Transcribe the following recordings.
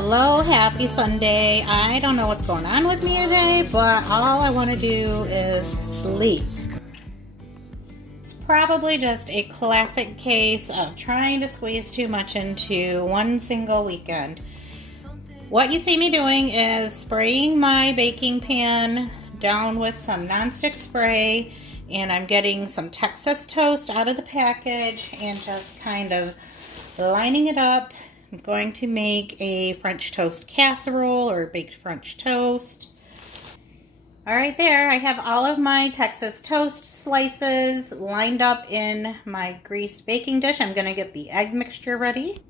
Hello, happy Sunday. I don't know what's going on with me today, but all I want to do is sleep. It's probably just a classic case of trying to squeeze too much into one single weekend. What you see me doing is spraying my baking pan down with some nonstick spray, and I'm getting some Texas toast out of the package and just kind of lining it up. I'm going to make a French toast casserole or baked French toast. All right, there, I have all of my Texas toast slices lined up in my greased baking dish. I'm gonna get the egg mixture ready.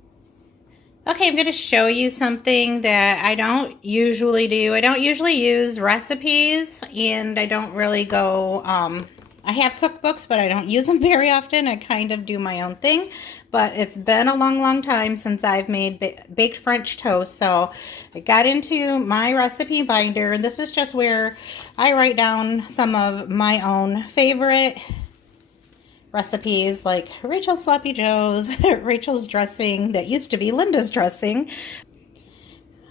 Okay, I'm gonna show you something that I don't usually do. I don't usually use recipes, and I don't really go, I have cookbooks, but I don't use them very often. I kind of do my own thing. But it's been a long time since I've made baked French toast, so I got into my recipe binder, and this is just where I write down some of my own favorite recipes, like Rachel's Sloppy Joe's, Rachel's dressing that used to be Linda's dressing.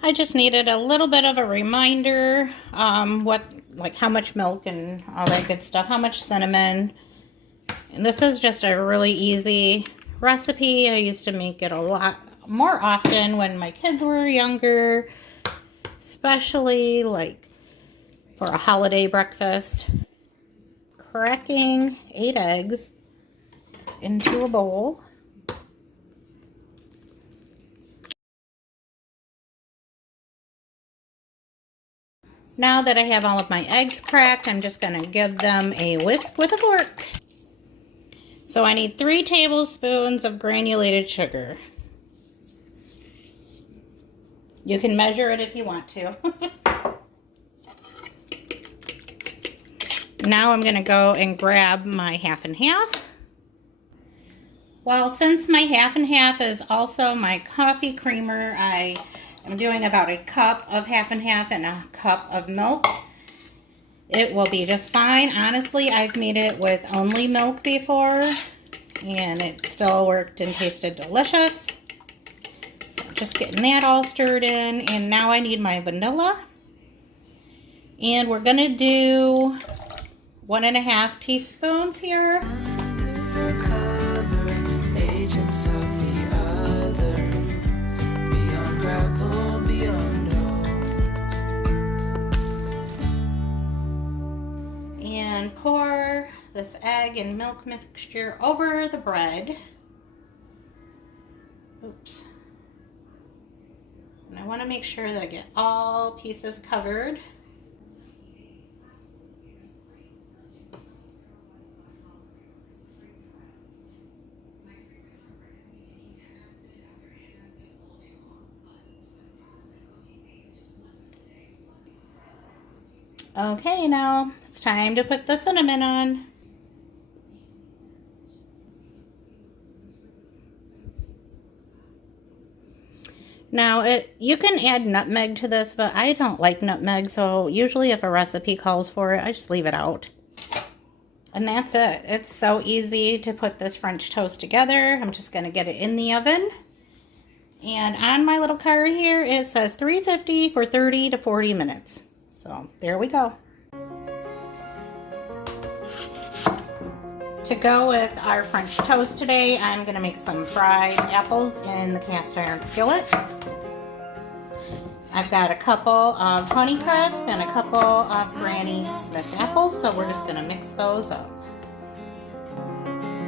I just needed a little bit of a reminder, like how much milk and all that good stuff, how much cinnamon. And this is just a really easy recipe. I used to make it a lot more often when my kids were younger, especially like for a holiday breakfast. Cracking 8 eggs into a bowl. Now that I have all of my eggs cracked, I'm just going to give them a whisk with a fork. So I need 3 tablespoons of granulated sugar. You can measure it if you want to. Now I'm going to go and grab my half and half. Well, since my half and half is also my coffee creamer, I am doing about a cup of half and half and a cup of milk. It will be just fine. Honestly, I've made it with only milk before, and it still worked and tasted delicious. So just getting that all stirred in, and now I need my vanilla. And we're gonna do 1.5 teaspoons here. And pour this egg and milk mixture over the bread. Oops. And I want to make sure that I get all pieces covered. Okay, now it's time to put the cinnamon on. Now, you can add nutmeg to this, but I don't like nutmeg, so usually if a recipe calls for it, I just leave it out. And that's it. It's so easy to put this French toast together. I'm just going to get it in the oven. And on my little card here, it says 350 for 30 to 40 minutes. So there we go. To go with our French toast today, I'm going to make some fried apples in the cast iron skillet. I've got a couple of Honeycrisp and a couple of Granny Smith apples, so we're just going to mix those up.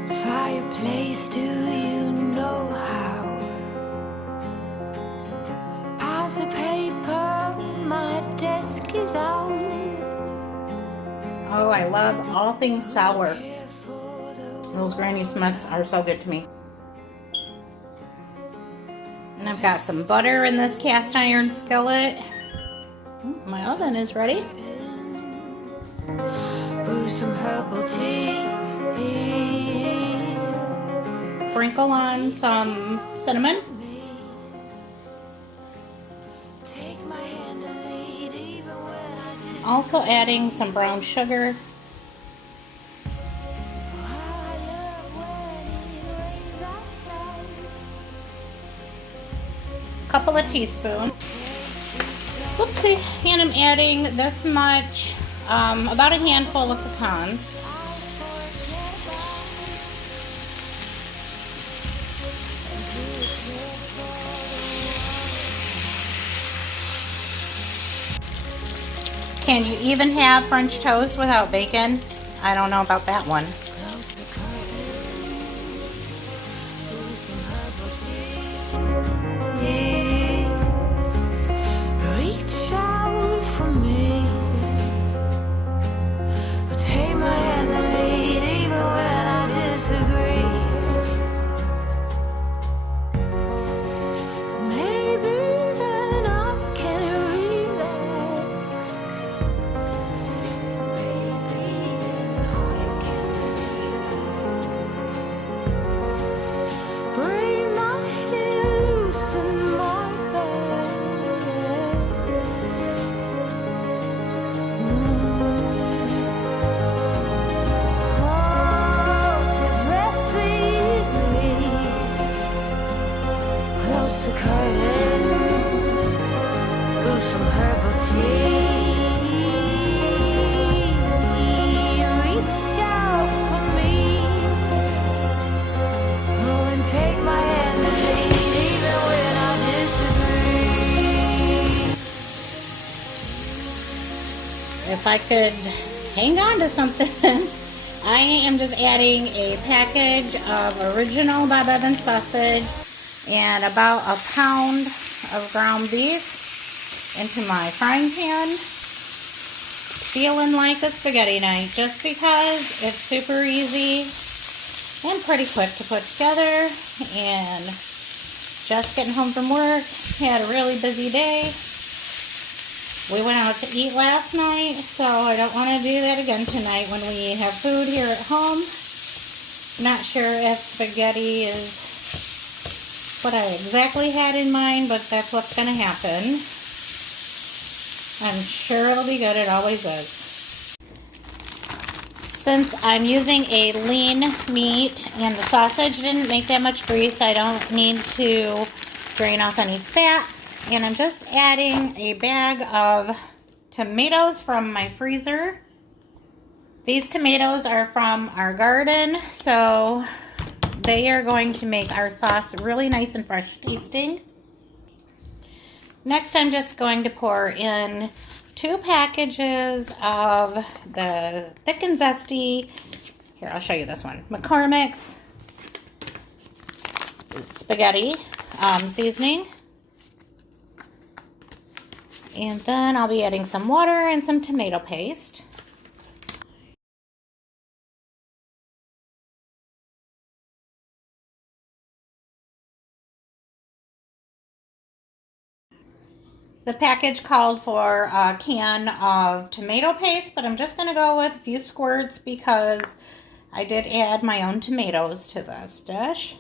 Fireplace, do you know how? Piles of paper, my desk is out. Oh, I love all things sour. Those Granny Smiths are so good to me. And I've got some butter in this cast iron skillet. My oven is ready. Brew some herbal tea. Sprinkle on some cinnamon. Also adding some brown sugar. couple of teaspoons. Whoopsie, and I'm adding this much, about a handful of pecans. Can you even have French toast without bacon? I don't know about that one. Reach out for me. Take my hand and lead even when I disagree. Maybe then I can relax. Maybe then I can relax. Bring my head loose in my bed. Oh, just rest sweetly close to curtain. Ooh, some herbal tea. Reach out for me. Oh, and take my hand and lead even when I disagree. If I could hang on to something, I am just adding a package of original Bob Evans sausage and about a pound of ground beef into my frying pan. Feeling like a spaghetti night just because it's super easy and pretty quick to put together, and just getting home from work, had a really busy day. We went out to eat last night, so I don't want to do that again tonight when we have food here at home. Not sure if spaghetti is what I exactly had in mind, but that's what's going to happen. I'm sure it'll be good. It always is. Since I'm using a lean meat and the sausage didn't make that much grease, I don't need to drain off any fat. And I'm just adding a bag of tomatoes from my freezer. These tomatoes are from our garden, so they are going to make our sauce really nice and fresh tasting. Next, I'm just going to pour in 2 packages of the thick and zesty, here I'll show you this one, McCormick's spaghetti seasoning. And then I'll be adding some water and some tomato paste. The package called for a can of tomato paste, but I'm just going to go with a few squirts because I did add my own tomatoes to this dish.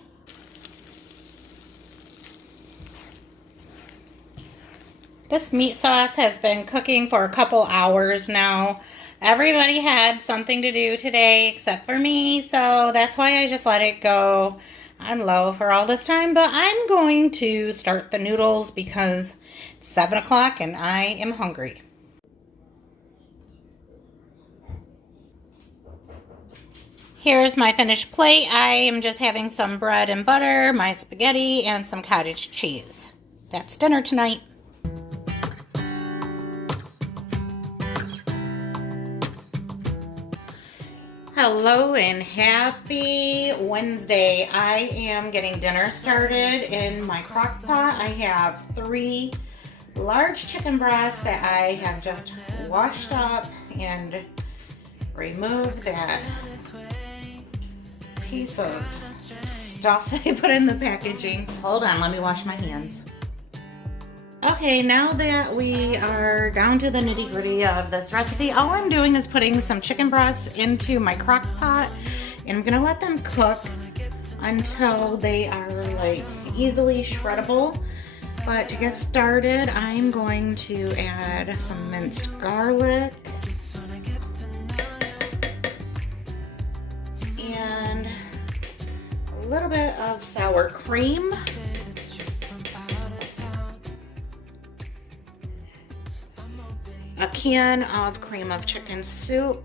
This meat sauce has been cooking for a couple hours now. Everybody had something to do today except for me, so that's why I just let it go on low for all this time. But I'm going to start the noodles because it's 7 o'clock and I am hungry. Here's my finished plate. I am just having some bread and butter, my spaghetti, and some cottage cheese. That's dinner tonight. Hello and happy Wednesday. I am getting dinner started in my crock pot. I have 3 large chicken breasts that I have just washed up and removed that piece of stuff they put in the packaging. Hold on, let me wash my hands. Okay, now that we are down to the nitty-gritty of this recipe, all I'm doing is putting some chicken breasts into my crock pot, and I'm gonna let them cook until they are like easily shreddable. But to get started, I'm going to add some minced garlic and a little bit of sour cream. can of cream of chicken soup.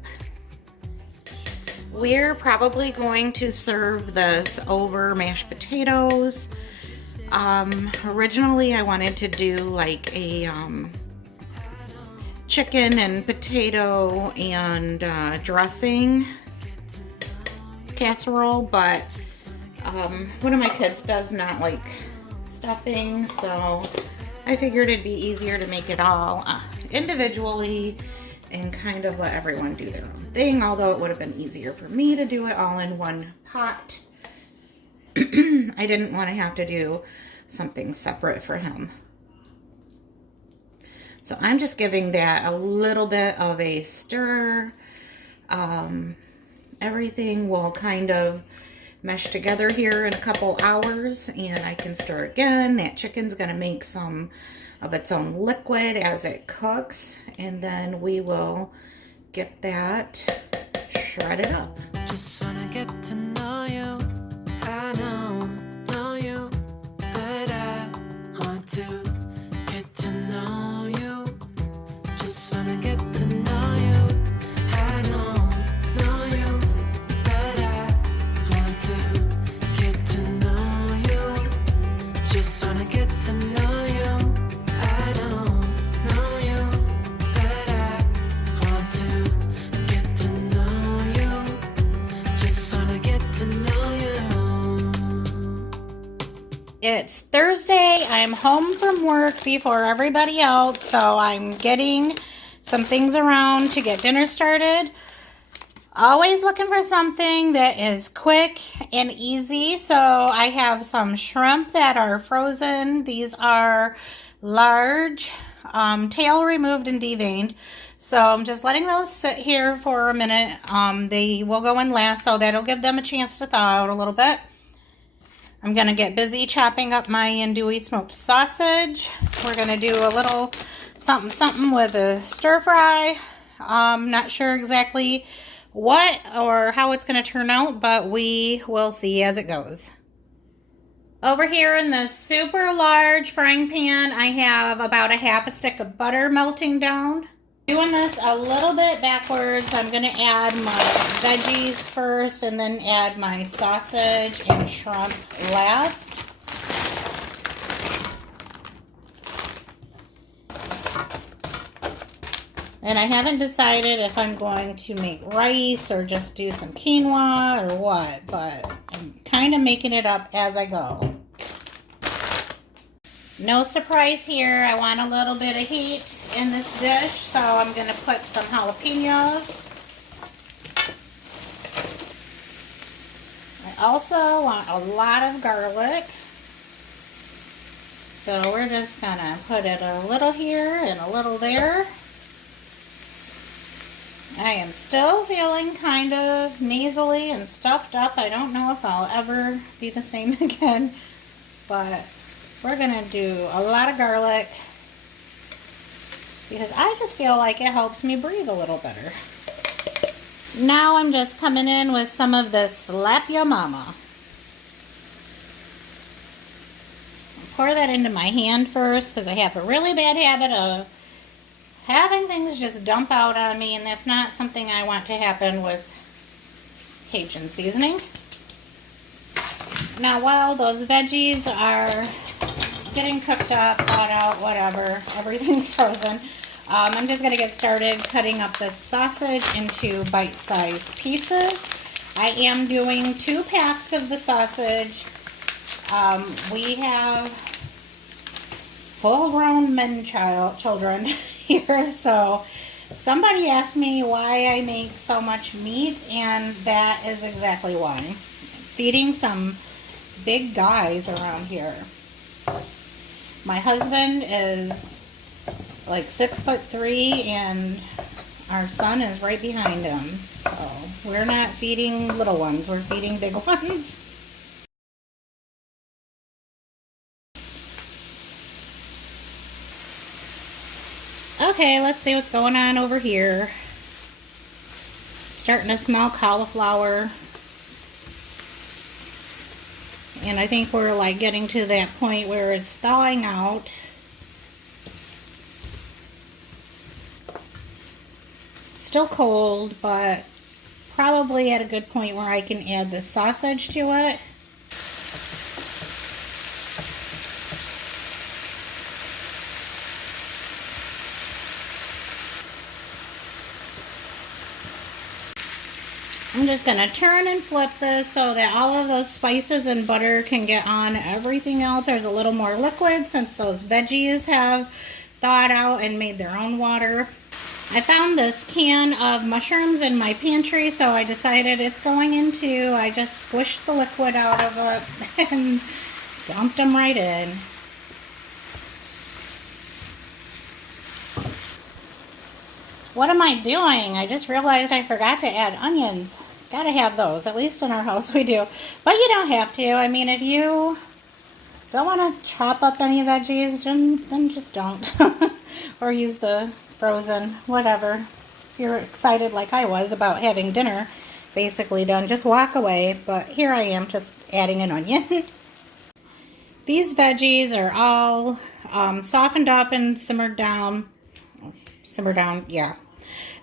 We're probably going to serve this over mashed potatoes. Originally I wanted to do like a chicken and potato and dressing casserole, but one of my kids does not like stuffing, so I figured it'd be easier to make it all individually and kind of let everyone do their own thing, although it would have been easier for me to do it all in one pot. I didn't want to have to do something separate for him. So I'm just giving that a little bit of a stir. Everything will kind of mesh together here in a couple hours, and I can stir again. That chicken's gonna make some of its own liquid as it cooks, and then we will get that shredded up. Just wanna get to know you. I know you, but I want to get to know you. Just wanna get to know you. I know you, but I want to get to know you. Just wanna get to know you. I know you, but I want to get to know you. Just wanna get to know you. It's Thursday. I'm home from work before everybody else, so I'm getting some things around to get dinner started. Always looking for something that is quick and easy. So I have some shrimp that are frozen. These are large, tail removed and deveined. So I'm just letting those sit here for a minute. They will go in last, so that'll give them a chance to thaw out a little bit. I'm going to get busy chopping up my andouille smoked sausage. We're going to do a little something with a stir fry. Not sure exactly what or how it's going to turn out, but we will see as it goes. Over here in the super large frying pan, I have about a half a stick of butter melting down. Doing this a little bit backwards, I'm going to add my veggies first and then add my sausage and shrimp last. And I haven't decided if I'm going to make rice or just do some quinoa or what, but I'm kind of making it up as I go. No surprise here, I want a little bit of heat in this dish, so I'm going to put some jalapenos. I also want a lot of garlic. So we're just going to put it a little here and a little there. I am still feeling kind of nasally and stuffed up. I don't know if I'll ever be the same again, but we're going to do a lot of garlic because I just feel like it helps me breathe a little better. Now I'm just coming in with some of this Slap Ya Mama. Pour that into my hand first because I have a really bad habit of having things just dump out on me, and that's not something I want to happen with Cajun seasoning. Now while those veggies are getting cooked up, thawed out, whatever, everything's frozen, I'm just going to get started cutting up the sausage into bite-sized pieces. I am doing 2 packs of the sausage. We have full-grown children here, so somebody asked me why I make so much meat, and that is exactly why. I'm feeding some big guys around here. My husband is like 6'3", and our son is right behind him. So we're not feeding little ones, we're feeding big ones. Okay, let's see what's going on over here. Starting to smell cauliflower. And I think we're like getting to that point where it's thawing out. still cold, but probably at a good point where I can add the sausage to it. I'm just going to turn and flip this so that all of those spices and butter can get on everything else. There's a little more liquid since those veggies have thawed out and made their own water. I found this can of mushrooms in my pantry, so I decided it's going into. I just squished the liquid out of it and dumped them right in. What am I doing? I just realized I forgot to add onions. Gotta have those, at least in our house we do. But you don't have to. I mean, if you don't want to chop up any veggies, then just don't. Or use the frozen, whatever. If you're excited like I was about having dinner basically done, just walk away. But here I am just adding an onion. These veggies are all softened up and simmered down. Yeah.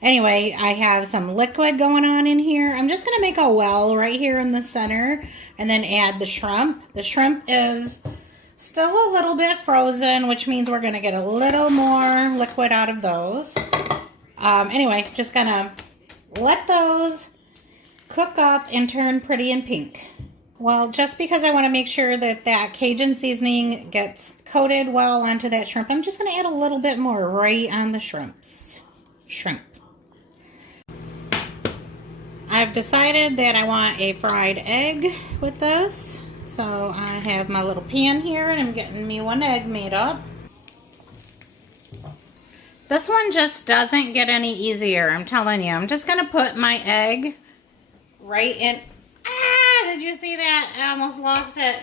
Anyway, I have some liquid going on in here. I'm just going to make a well right here in the center and then add the shrimp. The shrimp is still a little bit frozen, which means we're going to get a little more liquid out of those. Anyway, just going to let those cook up and turn pretty and pink. Well, just because I want to make sure that that Cajun seasoning gets coated well onto that shrimp, I'm just going to add a little bit more right on the shrimp. I've decided that I want a fried egg with this. So I have my little pan here and I'm getting me one egg made up. This one just doesn't get any easier, I'm telling you. I'm just going to put my egg right in. Ah, did you see that? I almost lost it.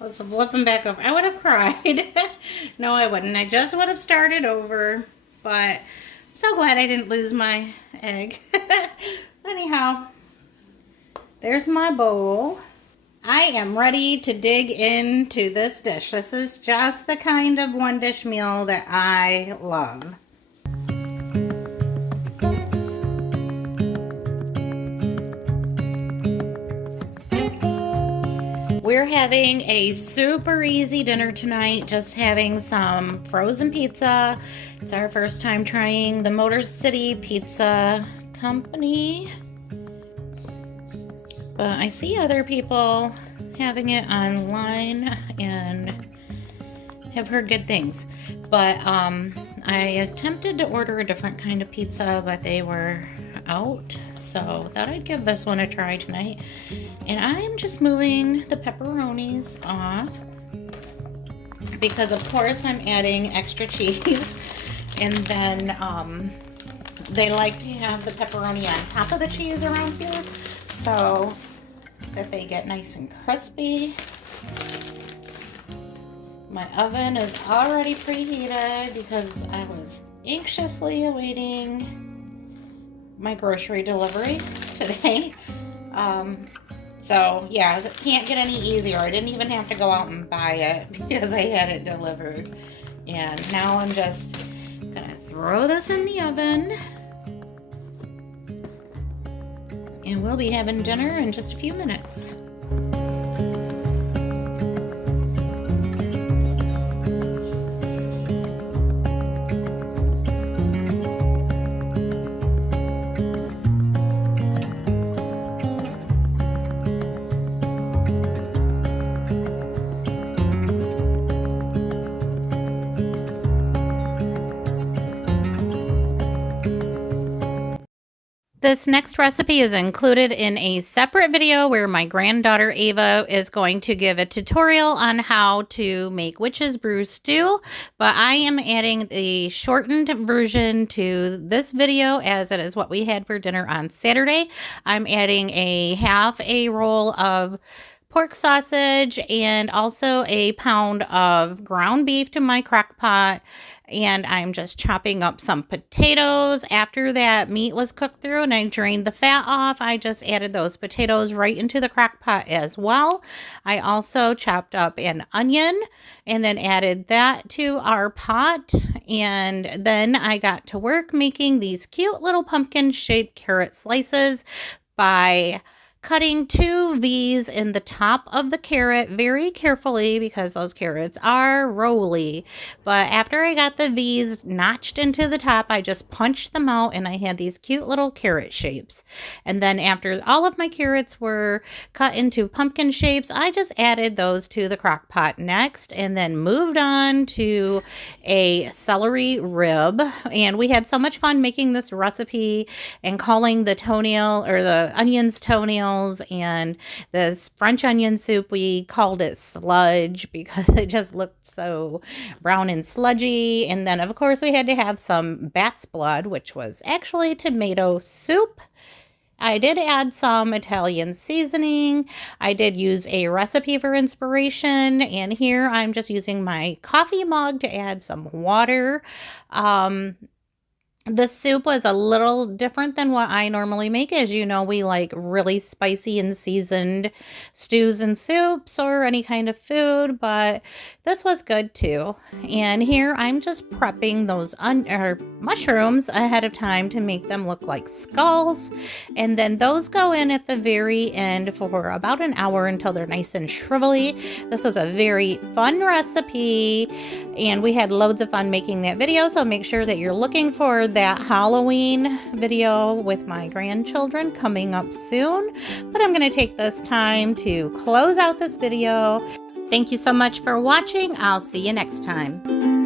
Let's flip them back over. I would have cried. No, I wouldn't. I just would have started over. But I'm so glad I didn't lose my egg. Anyhow, there's my bowl. I am ready to dig into this dish. This is just the kind of one dish meal that I love. We're having a super easy dinner tonight, just having some frozen pizza. It's our first time trying the Motor City Pizza Company. But I see other people having it online and have heard good things. But I attempted to order a different kind of pizza, but they were out. So I thought I'd give this one a try tonight. And I'm just moving the pepperonis off because of course I'm adding extra cheese. And then they like to have the pepperoni on top of the cheese around here so that they get nice and crispy. My oven is already preheated because I was anxiously awaiting my grocery delivery today. So yeah, that can't get any easier. I didn't even have to go out and buy it because I had it delivered. And now I'm just gonna throw this in the oven. And we'll be having dinner in just a few minutes. This next recipe is included in a separate video where my granddaughter Ava is going to give a tutorial on how to make witch's brew stew, but I am adding the shortened version to this video as it is what we had for dinner on Saturday. I'm adding a half a roll of pork sausage and also a pound of ground beef to my crock pot. And I'm just chopping up some potatoes. After that meat was cooked through and I drained the fat off, I just added those potatoes right into the crock pot as well. I also chopped up an onion and then added that to our pot. And then I got to work making these cute little pumpkin shaped carrot slices by cutting 2 V's in the top of the carrot very carefully because those carrots are rolly. But after I got the V's notched into the top, I just punched them out and I had these cute little carrot shapes. And then after all of my carrots were cut into pumpkin shapes, I just added those to the crock pot next and then moved on to a celery rib. And we had so much fun making this recipe and calling the toenail or the onions toenails, and this French onion soup, we called it sludge because it just looked so brown and sludgy. And then of course we had to have some bat's blood, which was actually tomato soup. I did add some Italian seasoning. I did use a recipe for inspiration, and here I'm just using my coffee mug to add some water. The soup was a little different than what I normally make. As you know, we like really spicy and seasoned stews and soups or any kind of food, but this was good too. And here I'm just prepping those mushrooms ahead of time to make them look like skulls. And then those go in at the very end for about an hour until they're nice and shrivelly. This was a very fun recipe, and we had loads of fun making that video, so make sure that you're looking for that Halloween video with my grandchildren coming up soon. But I'm going to take this time to close out this video. Thank you so much for watching. I'll see you next time.